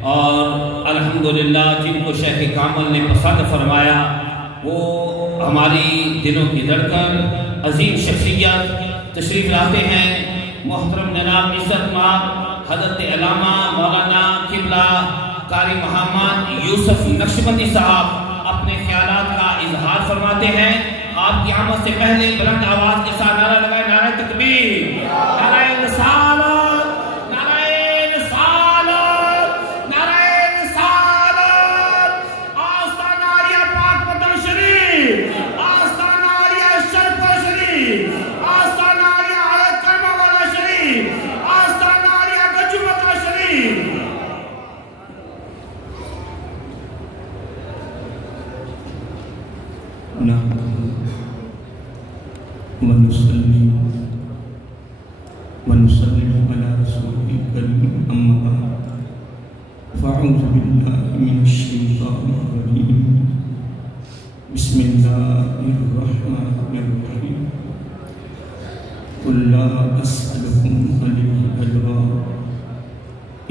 اور الحمدللہ جن کو شیخ کامل نے پسند فرمایا وہ ہماری دلوں کی دھڑکن عظیم شخصیت تشریف لاتے ہیں محترم جناب عزت مآب حضرت علامہ مولانا قبلہ قاری محمد یوسف نقشبندی صاحب اپنے خیالات کا اظہار فرماتے ہیں۔ آپ کی آمد سے پہلے بلند آواز کے ساتھ نعرہ لگائے، نعرہ تکبیر، نعرہ رسالت، نعرہ رسالت، نعرہ رسالت، آستانہ عالیہ پاک پتن شریف، آستانہ عالیہ شرف شریف، آستانہ عالیہ کرما والا شریف، آستانہ عالیہ گجو مکہ شریف۔ ونسلم على رسوله الكريم أما بعد فأعوذ بالله من الشيطان الرجيم بسم الله الرحمن الرحيم قل لا أسألكم عليه أجرا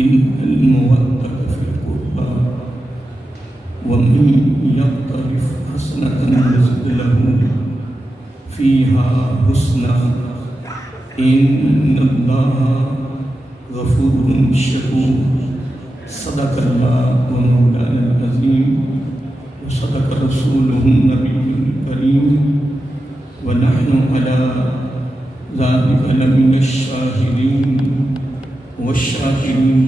إن المودة في القربى ومن يقترف حسنة نزد له فيها حسنا إن الله غفور شكور صدق الله ومولانا العظيم وصدق رسوله النبي الكريم ونحن على ذلك لمن الشاهدين والشاكرين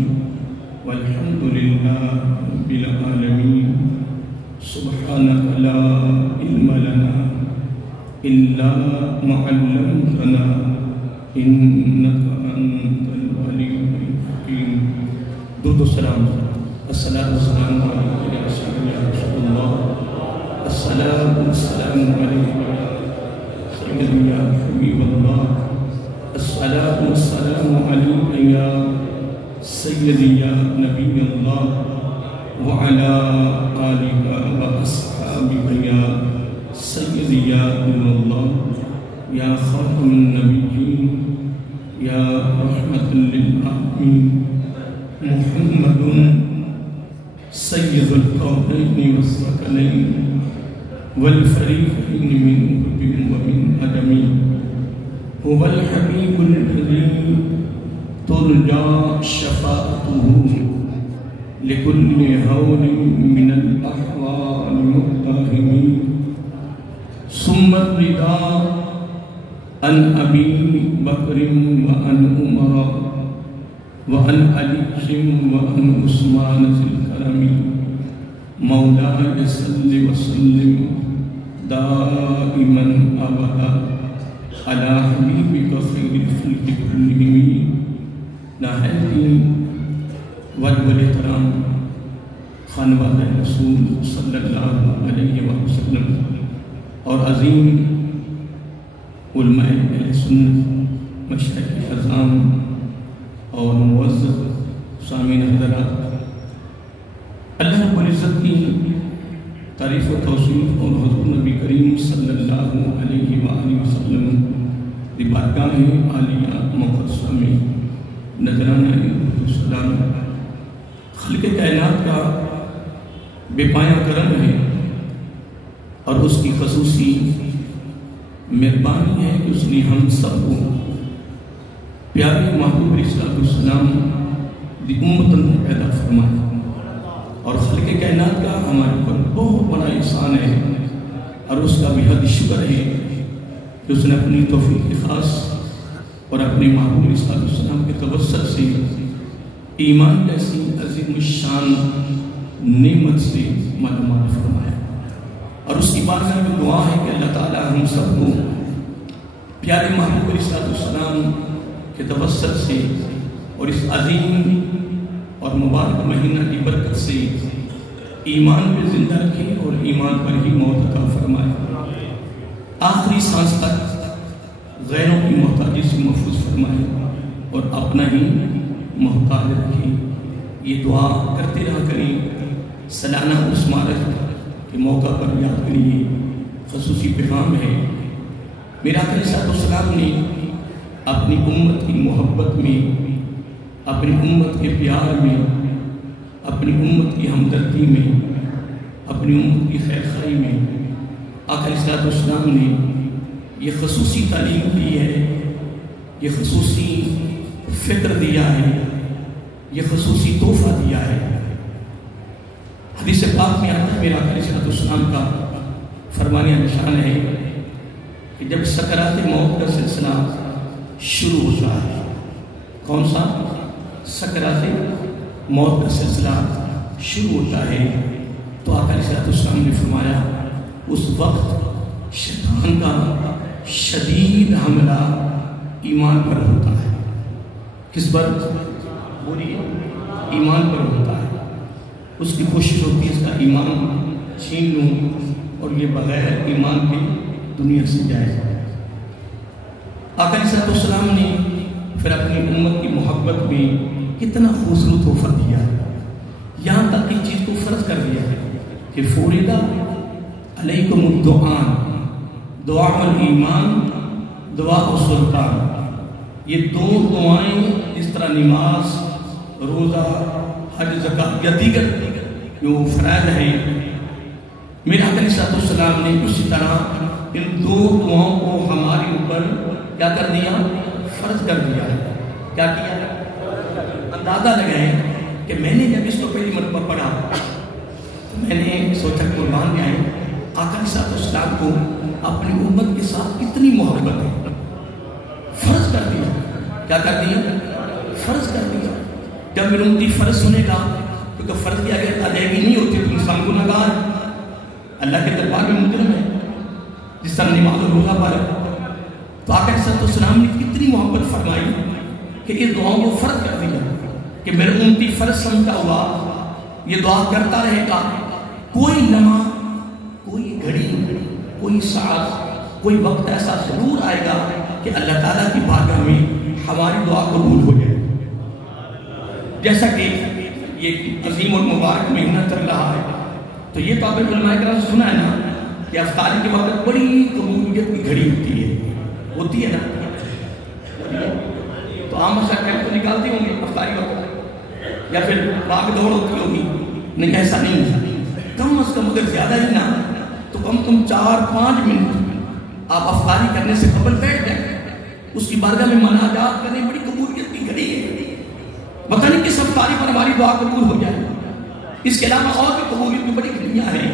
والحمد لله رب العالمين سبحانك لا علم لنا إلا ما علمتنا إنك أنت العليم الحكيم۔ درود و سلام، الصلاة والسلام عليك يا سيدنا يا رسول الله، الصلاة والسلام عليك يا سيدنا يا حبيب الله، الصلاة والسلام عليك يا سيدي يا نبي الله وعلى آلك وأصحابك يا سيدي يا نور الله يا خاتم النبيين يا رحمة للعالمين محمد سيد الكونين والثقلين والفريقين من قرب ومن عدم هو الحبيب الذي ترجى شفاعته لكل هول من الأحوال مقتحمين ثم الرضا عن أبي بكر وعن عمر وعن علي وعن عثمان ذي الكرم مولاي صل وسلم دائما أبدا على حبيبك خير الخلق كلهم ناہدین والاحترام خانواد رسول صلی اللہ علیہ وسلم اور عظیم علماء اہل سنت مشائخ اعظام اور معزز سامعین حضرات، اللہ رب العزت کی تعریف و توصیف اور حضور نبی کریم صلی اللہ علیہ وآلہ وسلم دی بارگاہ عالیہ مقدسہ میں نذرانہ سلام خلق کائنات کا بے پایہ کرم ہے اور اس کی خصوصی مہربانی ہے کہ اس نے ہم سب کو پیارے محبوب علیہ السلام دی امتن پیدا فرمایا اور خلق کائنات کا ہمارے پر بہت بڑا احسان ہے اور اس کا بھی حد شکر ہے کہ اس نے اپنی توفیق خاص اور اپنے محبوب علیہ السلام کے توسط سے ایمان جیسی عظیم الشان نعمت سے معلومات فرمایا، اور اس کی بارگاہ میں دعا ہے کہ اللہ تعالی ہم سب کو پیارے محبوب علیہ السلام کے توسط سے اور اس عظیم اور مبارک مہینہ کی برکت سے ایمان پہ زندہ رکھے اور ایمان پر ہی موت عطا فرمائے، آخری سانس تک غیروں کی محتاجی سے محفوظ فرمائے اور اپنا ہی محتاج رکھے۔ یہ دعا کرتے رہا کریں، سالانہ اس مارک کے موقع پر یاد کریے۔ خصوصی پیغام ہے، میرا آقا علیہ السلام نے اپنی امت کی محبت میں، اپنی امت کے پیار میں، اپنی امت کی ہمدردی میں، اپنی امت کی خیر خواہی میں آقا علیہ السلام نے یہ خصوصی تعلیم دی ہے، یہ خصوصی فکر دیا ہے، یہ خصوصی تحفہ دیا ہے۔ حدیث پاک میں آتا ہے میرا آقا علیہ السلام کا فرمانے نشان ہے کہ جب سکرات موت کا سلسلہ شروع ہوتا ہے، کون سا؟ سکرات موت کا سلسلہ شروع ہوتا ہے، تو آقا علیہ السلام نے فرمایا اس وقت شیطان کا شدید حملہ ایمان پر ہوتا ہے۔ کس پر؟ بولیے، ایمان پر ہوتا ہے۔ اس کی کوشش ہوتی ہے اس کا ایمان چھین لوں اور یہ بغیر ایمان کے دنیا سے جائے۔ آقا علیہ السلام نے پھر اپنی امت کی محبت میں کتنا خوبصورت تحفہ دیا، یہاں تک اس چیز کو فرض کر دیا کہ فوردا علیکم الدعاء، دعا الایمان، دعا السلطان، یہ دو دعائیں اس طرح نماز، روزہ، حج، زکات یا دیگر جو فرائض ہیں، میرے آقا علیہ السلام نے اسی طرح ان دو دعاؤں کو ہمارے اوپر کیا کر دیا؟ فرض کر دیا ہے۔ کیا کیا؟ اندازہ لگائیں کہ میں نے جب اس کو پہلی مرتبہ پڑھا تو میں نے سوچا قربان جائیں، آقا علیہ السلام کو اپنی امت کے ساتھ اتنی محبت ہے، فرض کر دیا۔ کیا کر دیا؟ فرض کر دیا۔ جب میری امتی فرض سنے گا، کیونکہ فرض کی اگر ادائیگی نہیں ہوتی تو انسان کو گنہگار اللہ کے دربار میں مجرم ہے، جس طرح نماز و روزہ پر۔ تو آقا علیہ السلام نے کتنی محبت فرمائی کہ اس دعاؤں کو فرض کر دیا کہ میرے امتی فرض سمجھا ہوا یہ دعا کرتا رہے گا، کوئی لمحہ، کوئی گھڑی، کوئی ساعت، کوئی وقت ایسا ضرور آئے گا کہ اللہ تعالیٰ کی بارگاہ میں ہماری دعا قبول ہو جائے۔ جیسا کہ یہ عظیم اور مبارک مہینہ چل رہا ہے، تو یہ تو آپ نے علماء کرام سے سنا ہے نا کہ افطاری کے وقت بڑی قبولیت کی گھڑی ہوتی ہے نا، تو عام مسئلہ کیمپ تو نکالتی ہوں گے افطاری وقت، یا پھر باغ دوڑ ہوتی ہوگی؟ نہیں، ایسا نہیں ہے۔ کم از کم اگر زیادہ ہی نہ تو کم 4-5 منٹ آپ افطاری کرنے سے قبل بیٹھ جائیں، اس کی بارگاہ میں مناجات کریں، بڑی قبولیت کی گھڑی ہے۔ پتہ نہیں کس افطاری پر ہماری دعا قبول ہو جائے۔ اس کے علاوہ اور بھی قبولیت کی بڑی گھڑیاں ہیں۔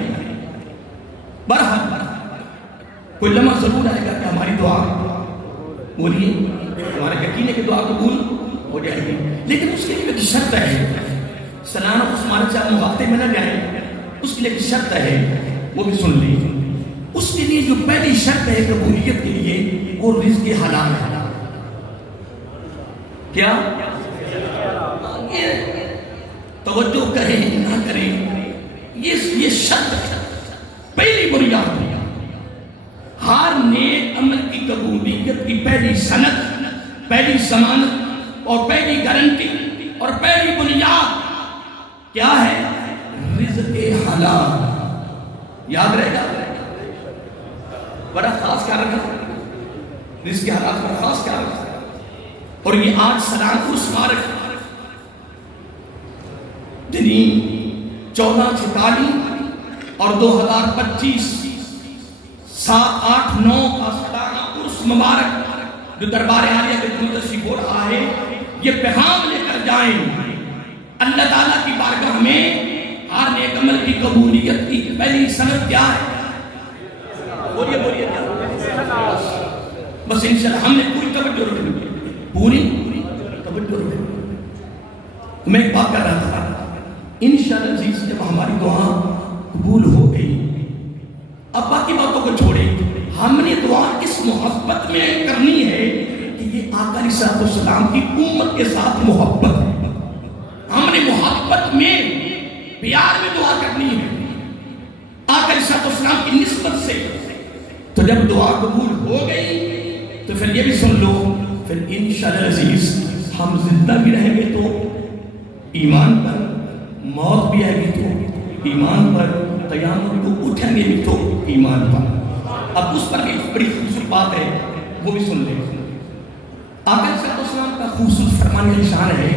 بہرحال کوئی لمحہ ضرور آئے گا کہ ہماری دعا، بولیے، ہمارا یقین ہے کہ دعا قبول ہو جائے گی، لیکن اس کے لیے ایک شرط ہے۔ سلام عثمان سے آپ مغالطے میں نہ جائیں، اس کے لیے ایک شرط ہے، وہ بھی سن لیں۔ اس کے لیے جو پہلی شرط ہے قبولیت کے لیے، وہ رزق حلال ہے۔ کیا؟ توجہ کریں نہ کریں، یہ شرط ہے، پہلی بنیاد۔ ہر نیک عمل کی قبولیت کی پہلی سند، پہلی ضمانت اور پہلی گارنٹی اور پہلی بنیاد کیا ہے؟ رزق حلال۔ یاد رہے گا، بڑا خاص خیال رکھنا، رزق حلال کا خاص خیال رکھنا۔ اور یہ آج سلام عرس مبارک یعنی 1446 اور 2025 7, 8, 9 کا سالانہ عرس مبارک جو دربار عالیہ کے دل تشریف ہو رہا ہے، یہ پیغام لے کر جائیں اللہ تعالیٰ کی بارگاہ میں ہر نیک عمل کی قبولیت کی پہلی سند کیا ہے؟ بولیے کیا؟ بس انشاءاللہ ہم نے پوری توجہ رکھنی، پوری توجہ رکھنی۔ میں ایک بات کر رہا تھا، انشاءاللہ عزیز جب ہماری دعا قبول ہو گئی، اب باقی باتوں کو چھوڑے، ہم نے دعا اس محبت میں کرنی ہے کہ یہ آقا علیہ السلام کی امت کے ساتھ محبت ہے۔ ہم نے محبت میں، پیار میں دعا کرنی ہے آقا علیہ السلام کی نسبت سے۔ تو جب دعا قبول ہو گئی تو پھر یہ بھی سن لو، پھر انشاءاللہ عزیز ہم زندہ بھی رہیں گے تو ایمان پر، موت بھی آئے گی تو ایمان پر، قیامت کو اٹھیں گے بھی تو ایمان پر۔ اب اس پر ایک بڑی خوبصورت بات ہے، وہ بھی سن لیں۔ آقا علیہ السلام کا خوبصورت فرمان نشان ہے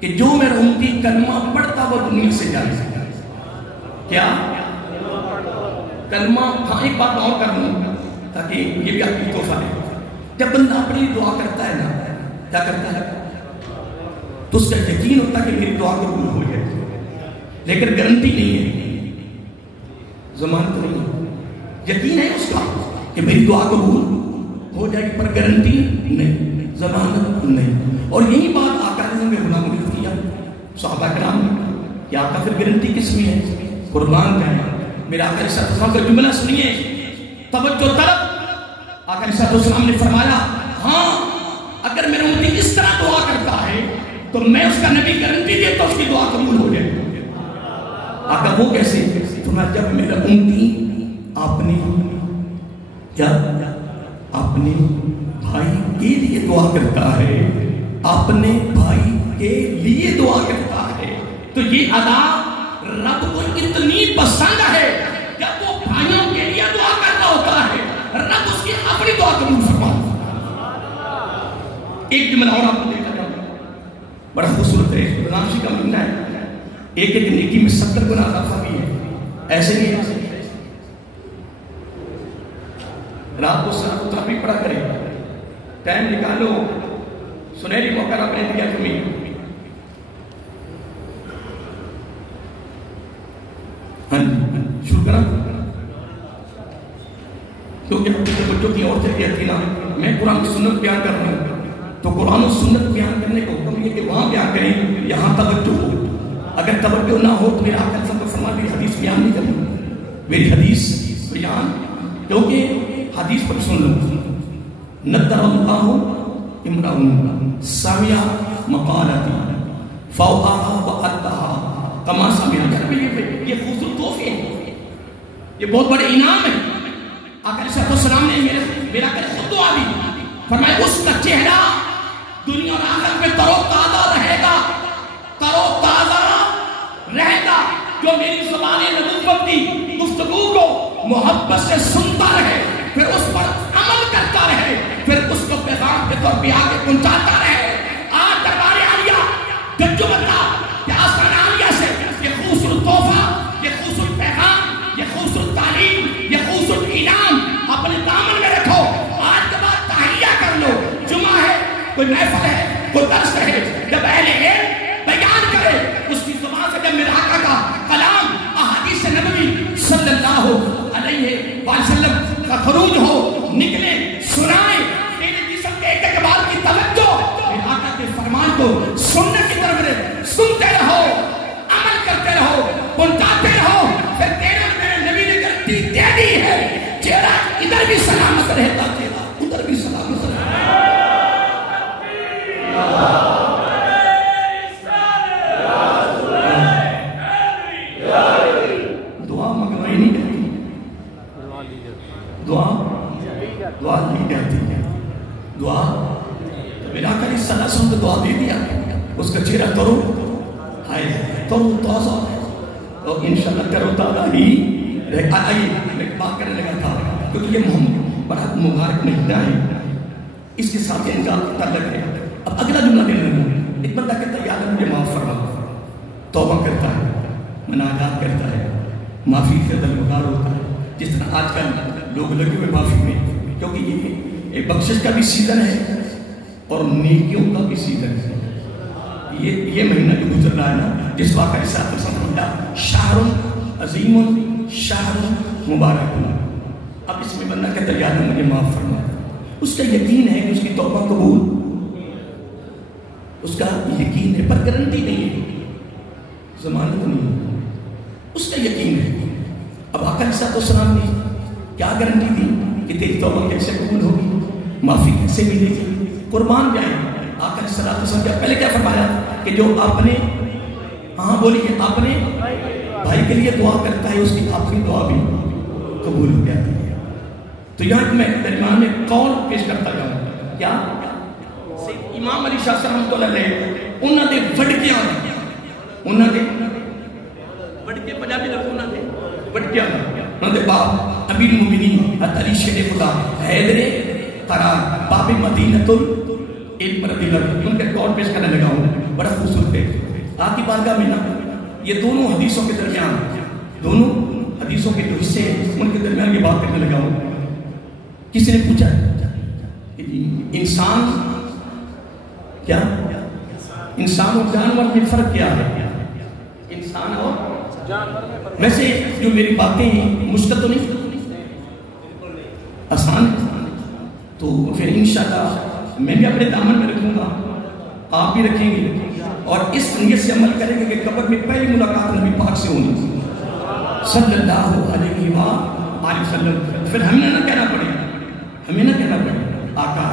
کہ جو میرا امتی کلمہ پڑھتا وہ کیا کلمہ؟ ہاں ایک بات اور کر لوں تاکہ یہ بھی آپ کی تحفہ ہے. جب بندہ اپنی دعا کرتا ہے نا، کیا کرتا ہے؟ تو اس کا یقین ہوتا ہے کہ میری دعا قبول ہو جائے، لیکن گارنٹی نہیں ہے، ضمانت نہیں ہے. یقین ہے اس کا کہ میری دعا قبول ہو جائے گی، پر گارنٹی نہیں، ضمانت نہیں. اور یہی بات آقا نے غلام مولد کیا صحابہ کرام نے کہ آقا پھر گارنٹی کس میں ہے؟ قربان کا ہے. میرے آقا علیہ السلام کا جملہ سنیے، توجہ طرف. آقا علیہ السلام نے فرمایا ہاں اگر میرا امتی اس طرح دعا کرتا ہے تو میں اس کا نبی گارنٹی دیتا ہوں اس کی دعا قبول ہو جائے. آقا وہ کیسے؟ فرمایا جب میرا امتی اپنے بھائی کے لیے دعا کرتا ہے، اپنے بھائی کے لیے دعا کرتا ہے، تو یہ ادا رب کو اتنی پسند ہے. جب وہ بھائیوں کے لیے دعا کرتا ہوتا ہے رب اس کی اپنی دعا قبول فرماتا. ایک جملہ اور آپ کو دیکھا جائے بڑا خوبصورت ہے، نامشی کا مہینہ ہے، ایک ایک نیکی میں 70 گنا اضافہ بھی ہے. ایسے نہیں ہے، رات کو سر کو تحقیق پڑا کرے، ٹائم نکالو، سنہری موقع آپ نے دیا تمہیں. ہاں شروع کرا کیونکہ بچوں کی عورتیں کہتی نا میں قرآن کی سنت بیان کر رہا ہوں، تو قرآن و سنت بیان کرنے کا حکم یہ کہ وہاں بیان کریں یہاں توجہ ہو. اگر توجہ نہ ہو تو میرے آقا صلی اللہ علیہ وسلم میری حدیث بیان نہیں کرنی، میری حدیث بیان، کیونکہ حدیث پر سن لو. نذر اللہ امرأ سمع مقالتی فوعاها وأداها کما سمع. یہ خوبصورت تحفے ہیں، یہ بہت بڑے انعام ہیں. آقا علیہ السلام نے میرا خود دعا دی، فرمایا اس کا چہرہ دنیا اور آخرت میں تر و تازہ رہے گا، تر و تازہ رہے گا، جو میری زبان نبوت کی گفتگو کو محبت سے سنتا رہے، پھر اس پر عمل کرتا رہے، پھر اس کو پیغام پہ طور پہ آگے پہنچاتا رہے. آج دربار عالیہ گنجو بتا کہ آستان عالیہ سے یہ خوبصورت تحفہ، یہ خوبصورت پیغام، یہ خوبصورت تعلیم، یہ خوبصورت انعام اپنے دامن میں رکھو. آج کے بعد تحیہ کر لو، جمعہ ہے، کوئی محفل ہے، کوئی درس ہے، جب اہل علم بیان کرے اس کی زبان سے جب میرے آقا کا کلام احادیث نبوی صلی اللہ علیہ وسلم کا خروج ہو، نکلے، سنائے، تیرے جسم کے ایک ایک بار کی توجہ میرے آقا کے فرمان کو سننے کی طرف رہے، سنتے رہو، عمل کرتے رہو، پہنچاتے رہو. پھر تیرے میرے نبی نے گارنٹی دے دی ہے، چہرہ ادھر بھی سلامت رہتا، چہرہ ادھر بھی سلامت رہتا. دعا منگوائی نہیں جاتی، دعا نہیں جاتی ہے. دعا بنا کر اس صلاح سے دعا دے دیا، اس کا چہرہ ترو تازہ ہے، تو انشاءاللہ ترو تازہ ہی رہے. آئیے میں بات کرنے لگا تھا کیونکہ یہ محمد بڑا مبارک مہینہ ہے، اس کے ساتھ ان کا تعلق ہے. اب اگلا جملہ دے رہا ہوں، ایک بندہ کہتا ہے یا اللہ مجھے معاف فرما، توبہ کرتا ہے، مناجات کرتا ہے، معافی کا طلبگار ہوتا ہے، جس طرح آج کل لوگ لگے ہوئے معافی میں، کیونکہ یہ ایک بخشش کا بھی سیزن ہے اور نیکیوں کا بھی سیزن ہے. یہ مہینہ جو گزر رہا ہے نا، جس واقعہ کے ساتھ سمجھا شہر عظیم شہر مبارک. اب اس میں بندہ کہتا ہے یا اللہ مجھے معاف فرما، اس کا یقین ہے کہ اس کی توبہ قبول، اس کا یقین ہے، پر گارنٹی نہیں ہے، ضمانت نہیں ہے، اس کا یقین ہے. اب آقا علیہ السلام نے کیا گارنٹی دی کہ تیری توبہ کیسے قبول ہوگی، معافی کیسے ملے گی، قربان جائیں. آقا علیہ السلام نے پہلے کیا فرمایا کہ جو اپنے بولیے اپنے بھائی کے لیے دعا کرتا ہے اس کی آخری دعا بھی قبول ہو جاتی ہے. تو یہاں میں درمیان میں قول پیش کرتا جاؤں، کیا امام علی شاہ صاحب رحمۃ اللہ علیہ انہوں نے وڈکیاں، انہوں نے وڈکے پنجابی لفظ انہوں نے وڈکیاں، انہوں نے باپ امیر المومنین علی شیر خدا حیدر قرار باب مدینۃ العلم رضی اللہ عنہ، ان کے قول پیش کرنے لگا ہوں. بڑا خوبصورت ہے. آپ کی بارگاہ میں نا یہ دونوں حدیثوں کے درمیان دونوں حدیثوں کے جو حصے ہیں ان کے درمیان یہ بات کرنے لگا ہوں. کسی نے پوچھا انسان کیا، انسان اور جانور میں فرق کیا ہے؟ انسان اور جانور میں فرق. ویسے جو میری باتیں ہیں مشکل تو نہیں، آسان ہے. تو پھر انشاءاللہ میں بھی اپنے دامن میں رکھوں گا، آپ بھی رکھیں گے، اور اس نیت سے عمل کریں گے کہ قبر میں پہلی ملاقات نبی پاک سے ہونی صلی اللہ علیہ وآلہ وسلم. پھر ہمیں نہ کہنا پڑے آقا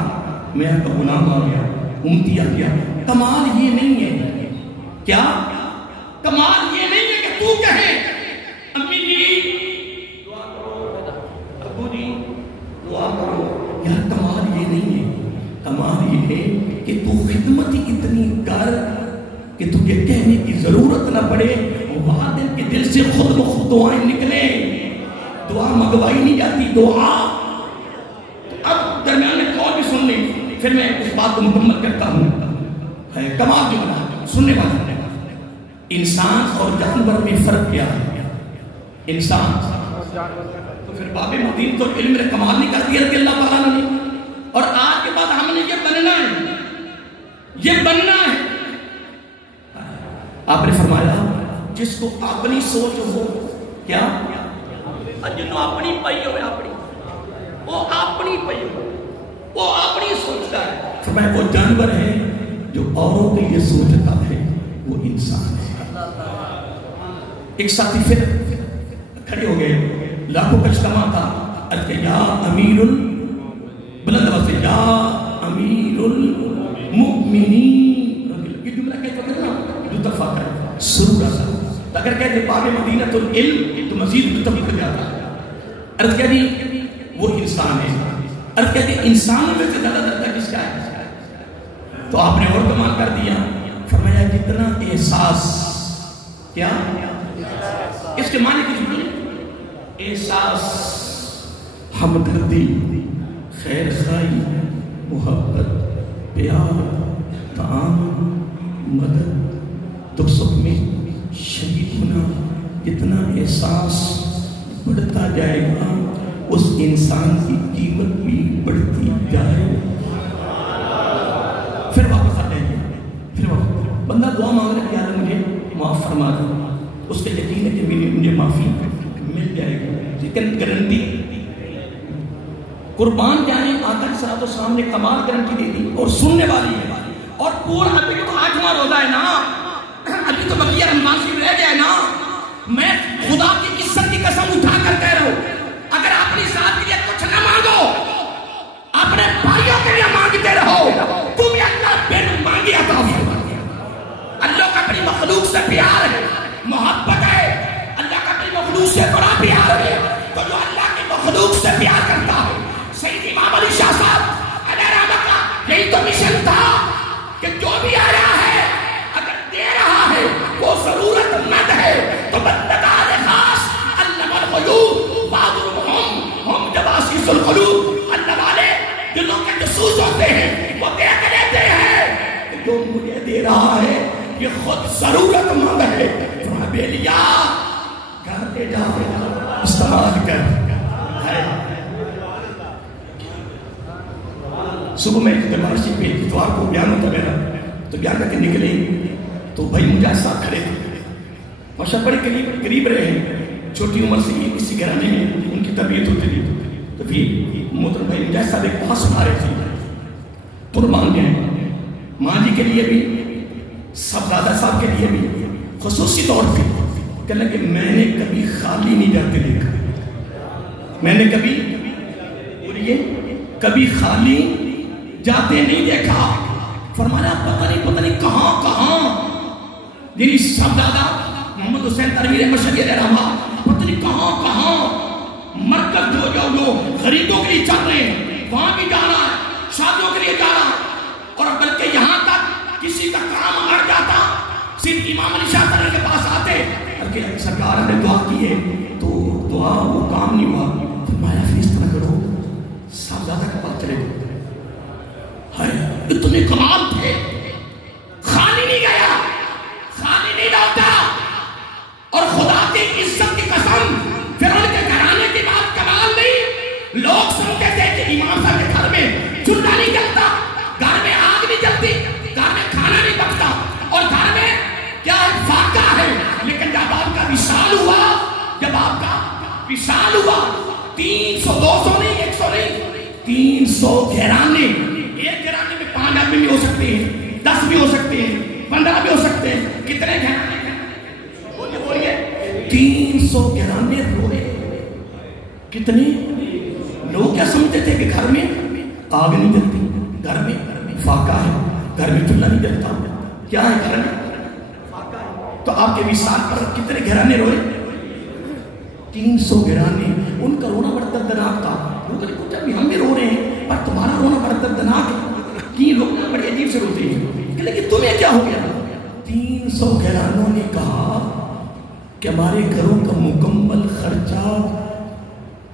میں آپ کا غلام آ گیا، امتی آ گیا. کمال یہ نہیں ہے، کیا کمال یہ نہیں ہے کہ تو کہے امی جی دعا کرو، ابو جی دعا کرو. یار کمال یہ نہیں ہے، کمال یہ ہے کہ تو خدمت اتنی کر کہ تجھے کہنے کی ضرورت نہ پڑے، والدین کے دل سے خود بخود دعائیں نکلیں. دعا منگوائی نہیں جاتی، دعا. اب درمیان میں کال بھی سن لیں، پھر میں اس بات کو مکمل کرتا ہوں. کمال جو بنا سننے والا انسان اور جانور میں فرق کیا ہے؟ انسان تو پھر باب مدین تو علم نے کمال نہیں کر دیا رضی اللہ تعالیٰ نے. اور آج کے بعد ہم نے یہ بننا ہے. آپ نے فرمایا جس کو اپنی سوچ ہو، کیا جنہوں اپنی پئی ہوئے، وہ اپنی سوچتا ہے. فرمایا وہ جانور ہے جو اوروں کے لیے سوچتا ہے، وہ انسان ہے. ایک ساتھی پھر کھڑے ہو گئے، لاکھوں کا اجتماع تھا. یا امیر بلند آواز سے یا امیر المؤمنین. یہ جملہ کہتے ہیں نا لطف آتا ہے، سرور آتا ہے. اگر کہتے باب مدینہ تو علم تو مزید لطف کر جاتا ہے. عرض کہہ دی وہ انسان ہے. عرض کہہ دی انسانوں میں سے زیادہ درجہ کس کا ہے؟ تو آپ نے اور کمال کر دیا. فرمایا جتنا احساس، کیا اس کے معنی کچھ نہیں، احساس، ہمدردی، خیر خواہی، محبت، پیار، تعاون، مدد، دکھ سکھ میں شریک ہونا، جتنا احساس بڑھتا جائے گا اس انسان کی قیمت بھی بڑھتی جائے. پھر واپس آ جائیں گے. پھر بندہ دعا مانگ رہا ہے یار مجھے معاف فرما دو، اس کا یقین ہے کہ مجھے معافی مل جائے گی. لیکن گارنٹی قربان جانے آقا علیہ الصلوۃ والسلام نے کمال گارنٹی دے دی. اور سننے والی ہے، اور پورا ابھی تو 8واں روزہ ہے نا، ابھی تو بقیہ رمضان شریف رہ گیا ہے نا. میں خدا کی عزت کی قسم اٹھا کر کہہ رہا ہوں اگر اپنی ذات کے لیے کچھ نہ مانگو، اپنے بھائیوں کے لیے مانگتے رہو، تمہیں اللہ بن مانگی عطا فرمائے. اللہ کا اپنی مخلوق سے پیار ہے، محبت ہے. اللہ کا اپنی مخلوق سے بڑا پیار ہے. تو جو اللہ کی مخلوق سے پیار کرتا ہے، سید امام علی شاہ صاحب علیہ رحمۃ کا یہی تو مشن تھا کہ جو بھی آ رہا ہے اگر دے رہا ہے وہ ضرورت مند ہے تو بندگان خاص علم الغیوب بعضهم ہم جواسیس القلوب. اللہ والے دلوں کے جاسوس ہوتے ہیں، وہ دیکھ لیتے ہیں جو مجھے دے رہا ہے یہ خود ضرورت مند ہے. بے لیا گھر لے جا استعمال کر. صبح میں دماشی پہ اتوار کو بیان ہوتا میرا، تو بیان کر کے نکلے تو بھائی مجھے ساتھ کھڑے تھے، ماشاء بڑے قریب رہے ہیں، چھوٹی عمر سے اسی گھرانے میں ان کی طبیعت ہوتی تھی. تو پھر محترم بھائی مجھے صاحب ایک بات سنا رہے تھے، قربان گئے ماں جی کے لیے بھی، سب دادا صاحب کے لیے بھی خصوصی طور پہ کہنے کہ میں نے کبھی خالی نہیں جاتے دیکھا. میں نے کبھی خالی جاتے نہیں دیکھا. فرمایا پتہ نہیں کہاں یعنی سب دادا محمد حسین تنویر مشہدی علیہ رحمہ پتہ نہیں کہاں مرکز جو غریبوں کے لیے چل رہے ہیں وہاں بھی جانا، شادیوں کے لیے جانا، اور بلکہ یہاں تک کسی کا کام اڑ جاتا صرف امام علی شاہ تنویر کے پاس آتے کہ سرکار نے دعا کی ہے تو دعا وہ کام نہیں ہوا. فرمایا پھر اس طرح کرو صاحبزادہ کے پاس چلے گئے. اتنے کمال تھے، خالی نہیں گیا، خالی نہیں لوٹا. اور خدا کی عزت کی قسم وصال ہوا، جب آپ کا وصال ہوا 300 200 نہیں 100 نہیں 300 گھرانے، ایک گھرانے میں 5 آدمی بھی ہو سکتے ہیں، 10 بھی ہو سکتے ہیں، 15 بھی ہو سکتے ہیں، کتنے گھرانے؟ بولیے 300 گھرانے روئے۔ کتنے لوگ کیا سمجھتے تھے کہ گھر میں آگ نہیں جلتی، گھر میں فاقہ ہے، گھر میں چولہا نہیں جلتا، کیا ہے گھر میں فاقہ ہے۔ تو آپ کے وصال پر کتنے گھرانے روئے؟ 300 گھرانے۔ ان کا رونا بڑا دردناک تھا۔ لوگ نے پوچھا بھی ہم بھی رو رہے ہیں پر تمہارا رونا بڑا دردناک ہے، کہ لوگ بڑے عجیب سے روتے ہیں، لیکن تمہیں کیا ہو گیا؟ 300 گھرانوں نے کہا کہ ہمارے گھروں کا مکمل خرچہ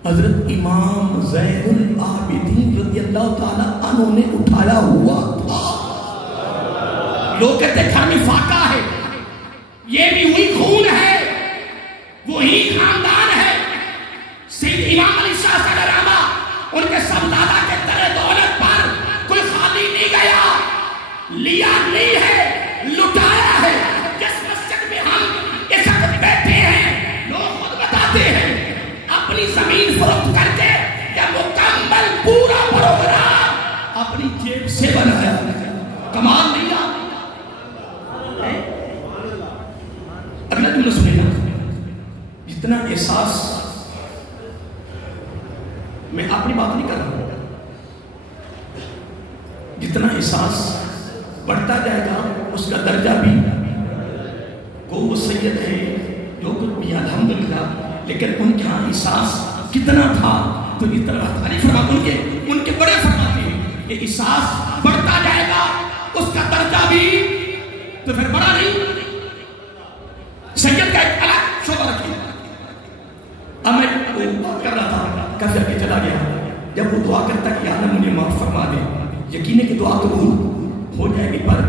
حضرت امام زین العابدین رضی اللہ تعالیٰ عنہ نے اٹھایا ہوا تھا۔ لوگ کہتے ہیں گھر میں فاقہ ہے، یہ بھی وہی خون ہے، وہی خاندان ہے۔ سید امام علی شاہ سالرامہ ان کے سبزادہ کے در دولت پر کوئی خالی نہیں گیا، لیا نہیں ہے، لٹایا ہے۔ جس مسجد میں ہم اس وقت بیٹھے ہیں، لوگ خود بتاتے ہیں اپنی زمین فروخت کر کے یا مکمل پورا پروگرام اپنی جیب سے بنایا۔ کمال نہیں آ اگلا جملہ سنیں نا، جتنا احساس، میں اپنی بات نہیں کر رہا ہوں، جتنا احساس بڑھتا جائے گا اس کا درجہ بھی وہ سید ہے جو کچھ بھی الحمدللہ، لیکن ان کے ہاں احساس کتنا تھا تو اس طرح تعریف فرماتے ہیں، ان کے بڑے فرماتے ہیں کہ احساس بڑھتا جائے گا اس کا درجہ بھی تو پھر بڑا نہیں۔ سید کا ایک الگ شعبہ رکھیے۔ اب میں بات کر رہا تھا، کب جا کے چلا گیا، جب وہ دعا کرتا کہ یا اللہ مجھے معاف فرما دے، یقین ہے کہ دعا قبول ہو جائے گی، پر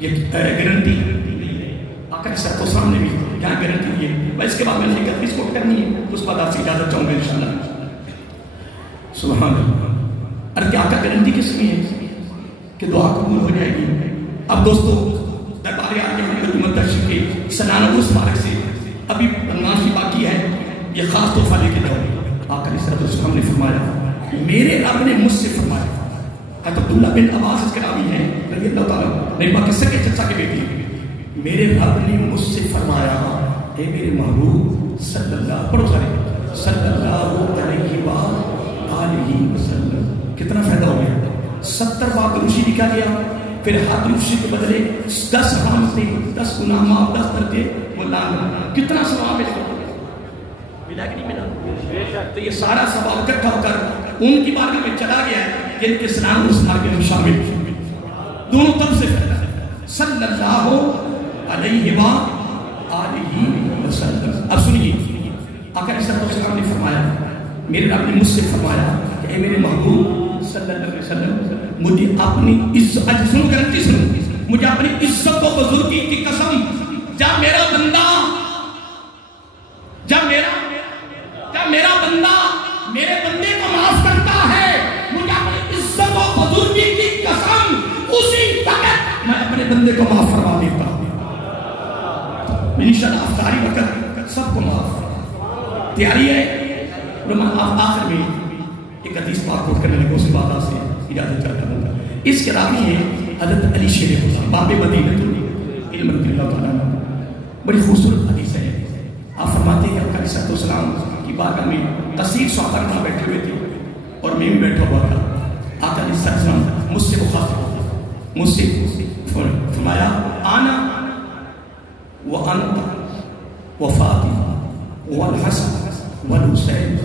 یہ گارنٹی آقا کے ساتھ تو سامنے بھی یہاں گارنٹی دی ہے۔ میں اس کے بعد میں نے اس کو کرنی ہے، اس بعد آپ سے اجازت چاہوں گا انشاءاللہ۔ سبحان اللہ۔ ارے کیا آقا گارنٹی کس میں ہے کہ دعا قبول ہو جائے گی؟ اب دوستو دربار عالیہ حضرت تشریف کے سنانہ اس مبارک سے ابھی نماز باقی ہے، یہ خاص تحفہ لے کے جاؤ۔ آقا علیہ السلام نے فرمایا، میرے رب نے مجھ سے فرمایا، حضرت عبداللہ بن عباس اس کے راوی ہیں رضی اللہ تعالیٰ، نہیں باقی سکے چچا کے بیٹی، میرے رب نے مجھ سے فرمایا، اے میرے محبوب صلی اللہ پڑھو سارے صلی اللہ علیہ وآلہ وسلم، کتنا فائدہ ہو گیا؟ 70 بار دروشی لکھا گیا، پھر ہر دروشی کے بدلے 10 رحمتیں، 10 گناہ معاف، 10 درجے مولانا، کتنا ثواب ملے گا؟ ملا کہ نہیں ملا؟ تو یہ سارا ثواب اکٹھا ہو کر ان کی بارگاہ میں چلا گیا ہے جن کے سنان اس بارگاہ میں شامل دونوں طرف سے صلی اللہ علیہ وآلہ وسلم۔ اب سنیے، آقا علیہ السلام نے فرمایا، میرے رب نے مجھ سے فرمایا کہ اے میرے محبوب صلی اللہ علیہ وسلم، مجھے اپنی عزت، سنو گارنٹی سنو، مجھے اپنی عزت و بزرگی کی قسم، جب میرا بندہ میرے بندے کو معاف کرتا ہے، مجھے اپنی عزت و بزرگی کی قسم اسی وقت میں اپنے بندے کو معاف فرما دیتا ہوں۔ انشاءاللہ افطاری وقت سب کو معاف تیاری ہے۔ آخر میں ایک حدیث پاک کوٹ کرنے لگے، اس کے بعد آپ سے اجازت چاہتا ہوں۔ اس کے راوی ہیں حضرت علی شیر خدا باب مدینہ علم رضی اللہ تعالیٰ عنہ، بڑی خوبصورت حدیث ہے۔ آپ فرماتے ہیں کہ آقا علیہ السلام کی بارگاہ میں کثیر صحابہ وہاں بیٹھے ہوئے تھے اور میں بھی بیٹھا ہوا تھا۔ آقا علیہ السلام مجھ سے مخاطب ہوتا، مجھ سے فرمایا، آنا وانت وفاطمہ والحسن والحسین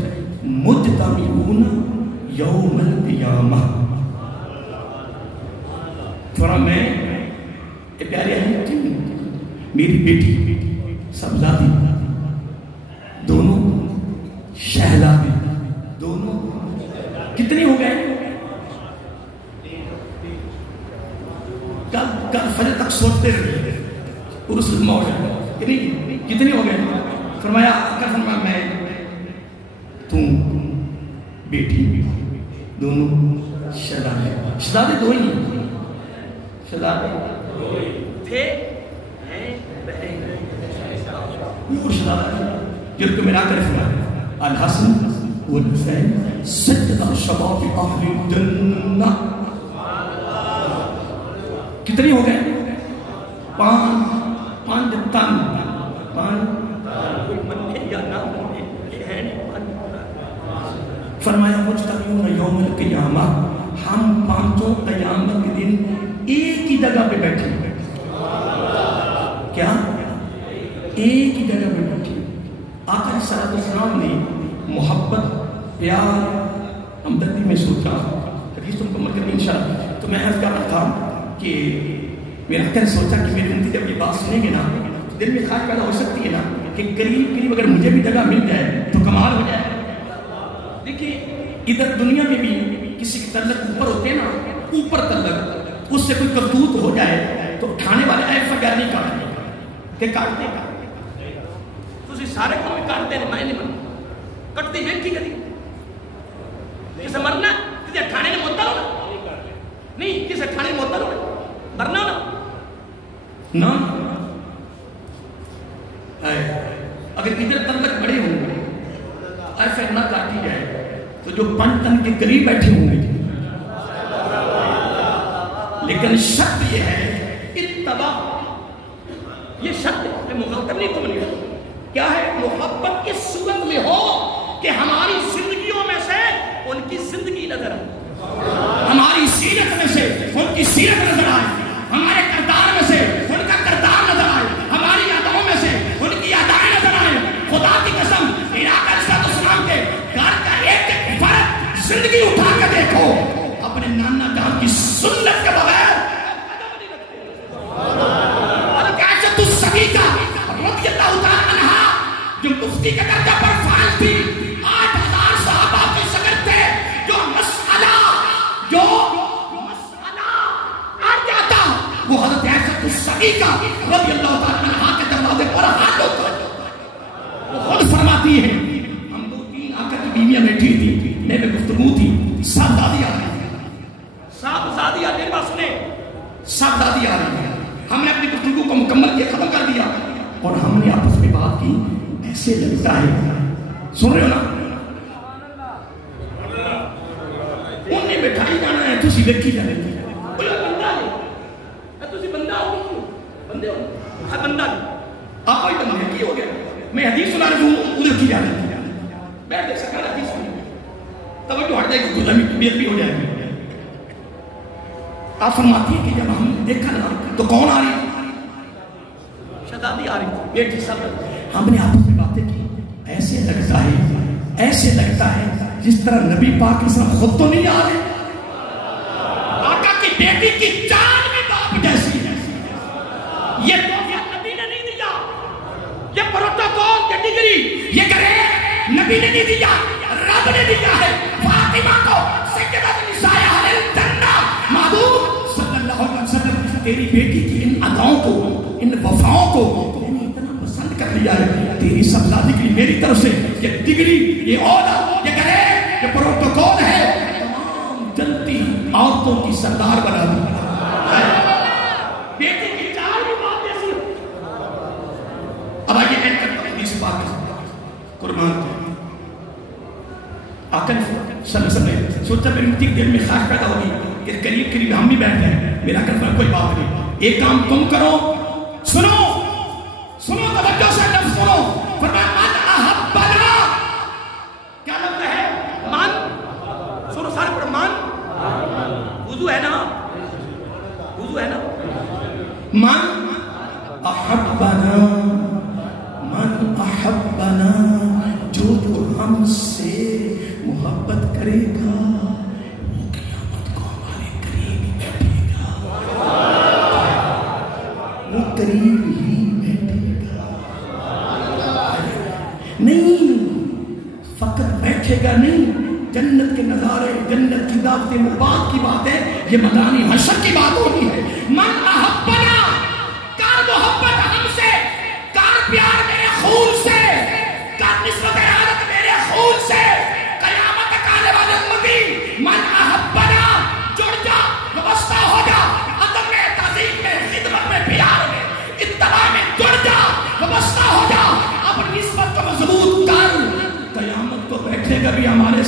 مجتمعون یوم القیامہ۔ فرمایا میں پیارے اہل، میری بیٹی سبزادی، دونوں شہزادے، دونوں کتنے ہو گئے؟ کل فجر تک سوچتے رہے اور اس لمحہ ہو جائے، کتنے ہو گئے؟ فرمایا میں تم بیٹی، دونوں شہزادے، شہزادے دو ہی شہزادے تھے، وہ شرارہ جب کو میرا کر فرمایا الحسن والحسین سجدہ شباب اہل الجنہ. کتنی ہو گئے؟ پانچ تن فرمایا مجتمعون یوم القیامہ، ہم پانچوں قیامت کے دن ایک ہی جگہ پہ بیٹھے. کیا؟ ایک ہی جگہ پہ بیٹھے. آقا علیہ الصلوۃ والسلام نے محبت، پیار، ہمدردی میں سوچا. حدیث کو مکمل کریں انشاءاللہ. تو میں عرض کر رہا تھا کہ میرا کل سوچا کہ میری امتی جب یہ بات سنیں گے نا تو دل میں خواہش پیدا ہو سکتی ہے نا کہ قریب اگر مجھے بھی جگہ مل جائے تو کمال ہو جائے. دیکھیے ادھر دنیا میں بھی کسی کی تعلق اوپر ہوتے ہیں نا، اوپر تعلق، اس سے کوئی کرتوت ہو جائے تو اٹھانے والے ایف وغیرہ نہیں کاٹتے کہ کاٹتے تو سارے کو کاٹتے ہیں. میں نہیں بنتا کٹتے ہیں ٹھیک ہے کسے مرنا کسی اٹھانے نے موتا ہونا نہیں، کسے اٹھانے نے موتا ہونا مرنا نا. اگر ادھر تعلق بڑے ہوں گے ایسے نہ کاٹی جائے تو جو پنج تن کے قریب بیٹھے ہوں گے. لیکن شرط یہ ہے اتباع، یہ شرط ہے مخاطب نہیں تم نہیں. کیا ہے؟ محبت اس صورت میں ہو کہ ہماری زندگیوں میں سے ان کی زندگی نظر آئے، ہماری سیرت میں سے ان کی سیرت نظر آئے، ہمارے کردار میں سے ان کا کردار نظر آئے، ہماری یادوں میں سے ان کی یادائیں نظر آئے. خدا کی قسم عراق السلام کے گھر کا ایک فرق زندگی اٹھا کر دیکھو اپنے نانا جان کی سنت کے بغیر رضی اللہ تعالیٰ عنہ جو مفتی کا درجہ پر فعال تھی، 8000 صحابہ کے شاگرد تھے، جو مسئلہ آ جاتا وہ حضرت عائشہ الصدیقہ رضی اللہ تعالیٰ عنہ کے دروازے پر ہاتھ ہوتا. وہ خود فرماتی ہے ہم 2-3 آ کر کی بیویاں بیٹھی تھی، میرے گفتگو تھی، صاحبزادی آ رہی ہے، صاحبزادی آ رہی ہے، صاحبزادی آ رہی ہے. ہم نے اپنی گفتگو کو مکمل کیا، ختم کر دیا اور ہم نے آپس میں بات کی. ایسے لگتا ہے سن رہے ہو نا انہیں بٹھائی جانا ہے تسی دیکھی جانے کی بندے ہو بندہ آپ کوئی بندے کی ہو گیا. میں حدیث سنا رہی ہوں ادھر کی جانے کی بیٹھ دے سکا حدیث سنی توجہ ہٹ جائے گی تو بے بھی ہو جائے گی. آپ فرماتی ہے کہ جب ہم دیکھا نا تو کون آ رہی شہزادی آ رہی بیٹی سب. ہم نے آپس میں باتیں کی. ایسے لگتا ہے جس طرح نبی پاک اسلام خود تو نہیں آ رہے، آقا کی بیٹی کی جان بھی باپ جیسی ہے. یہ تحفہ نبی نے نہیں دیا، یہ پروٹوکول کی ڈگری یہ کرے نبی نے نہیں دیا، رب نے دیا ہے. فاطمہ کو سیدۃ النساء اہل الجنہ محبوب صلی اللہ علیہ وسلم تیری بیٹی کی ان اداؤں کو، ان وفاؤں کو پسند کر لیا ہے. تیری سبزادی کے لیے میری طرف سے یہ ڈگری، یہ عہدہ، یہ کرے، یہ پروٹوکول ہے، تمام جنتی عورتوں کی سردار بنا دی. بیٹی کی چار بھی بات ایسی. اب آئیے اینڈ کرتا ہوں حدیث پاک قربان آقا صلی اللہ علیہ وسلم نے سوچا میری امتی کے دل میں خواہش پیدا ہوگی کہ قریب ہم بھی بیٹھ جائیں. میرا کلمہ کوئی بات نہیں، ایک کام تم کرو، سنو توجہ سے لفظ سنو. فرمایا من احبنا، کیا لفظ ہے؟ من. سنو سارے پڑھ من. وضو ہے نا، وضو ہے نا. من احبنا، من احبنا، جو ہم سے محبت کرے گا وہ قیامت کو ہمارے قریب ہی بیٹھے گا، وہ قریب ہی نہیں، فقط بیٹھے گا نہیں. جنت کے نظارے، جنت کی دعوتیں، مباح کی بات ہے، یہ مدانی حشر کی بات ہوتی ہے. من احبنا، کار محبت ہم سے، کار پیار میرے خون سے، کار نسبت ارادت میرے خون سے، قیامت تک آنے والے امتی. من احبنا، جڑ جا، وابستہ ہو جا، ادب میں، تعظیم میں، خدمت میں، پیار میں، اتباع میں جڑ جا، وابستہ ہو جا.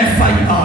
FIR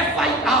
FIR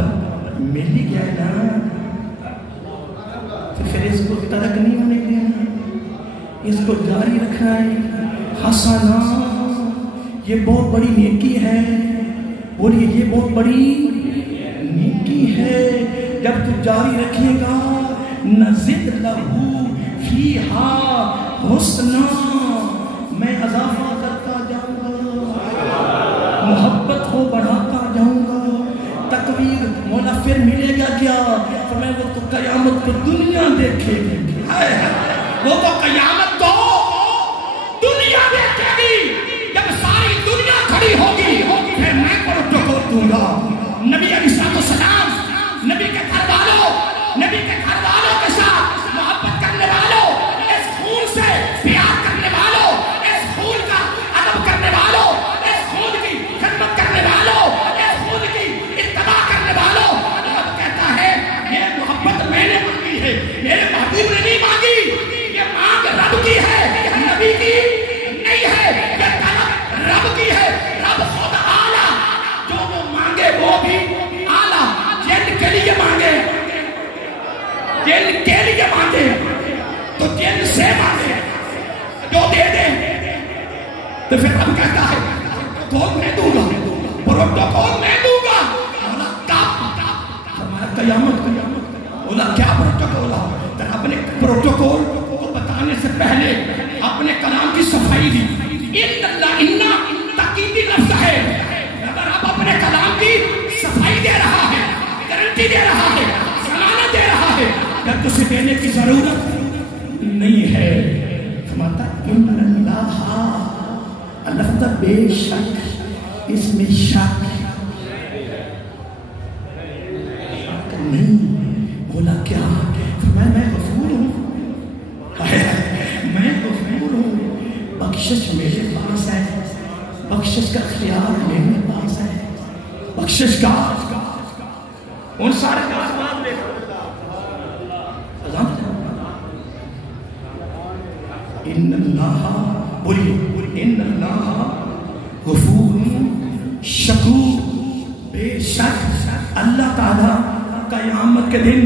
محبت مل ہی گیا ہے نا، تو پھر اس کو ترک نہیں ہونے دینا، اس کو جاری رکھنا ہے۔ حسنا، یہ بہت بڑی نیکی ہے، بولیے یہ بہت بڑی نیکی ہے۔ جب تو جاری رکھے گا، نزد لہو فیہا حسنا، میں اضافہ کرتا جاؤں گا، محبت کو بڑھاتا جاؤں گا۔ تکبیر، مولا پھر ملے گا کیا؟ تو میں وہ تو قیامت کو دنیا دیکھے گی، وہ تو قیامت کو دنیا دیکھے گی، جب ساری دنیا کھڑی ہوگی پھر میں پروٹوکول دوں گا۔ نبی علیہ السلام، نبی کے گھر والوں کے ساتھ محبت کرنے والوں، اس خون سے پیار کرنے والوں، اس خون کا ادب کرنے والوں، اس خون کی خدمت کرنے والوں، اس خون کی اتباع کرنے والوں، رب کہتا ہے یہ محبت میں نے مانگی ہے، میرے محبوب نے نہیں مانگی، یہ مانگ رب کی ہے، نبی کی نہیں ہے، یہ طلب رب کی ہے۔ رب خود اعلیٰ، جو وہ مانگے وہ بھی اعلیٰ۔ جن کے لیے مانگے، جن کے لیے مانگے تو جن سے مانگے، جو دے دے تو پھر رب کہتا ہے پروٹوکول میں دوں گا، پروٹوکول میں دوں گا۔ مولا کب؟ فرمایا قیامت۔ مولا کیا پروٹوکول ہے؟ رب نے پروٹوکول کو بتانے سے پہلے اپنے کلام کی صفائی دی۔ ان اللہ انا تاکیدی لفظ ہے، اگر آپ اپنے کلام کی صفائی دے رہا ہے، گارنٹی دے رہا ہے، ضمانت دے رہا ہے، جب اسے دینے کی ضرورت نہیں ہے۔ فرماتا ان اللہ، لفظ بے شک، اس میں شک نہیں۔ بولا کیا؟ فرمایا میں غفور ہوں، میں غفور ہوں، بخشش میرے پاس ہے، بخشش کا اختیار میرے پاس ہے، بخشش کا ان سارے آسمان میں ان اللہ، بولیے ان اللہ غفور شکور، بے شک اللہ تعالیٰ قیامت کے دن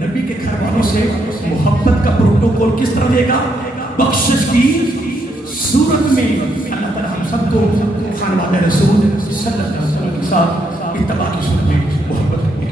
نبی کے گھر والوں سے محبت کا پروٹوکول کس طرح دے گا؟ بخشش کی صورت میں۔ اللہ تعالیٰ ہم سب کو خانوادہ رسول صلی اللہ علیہ وسلم کے ساتھ اتباع کی صورت میں محبت کرے۔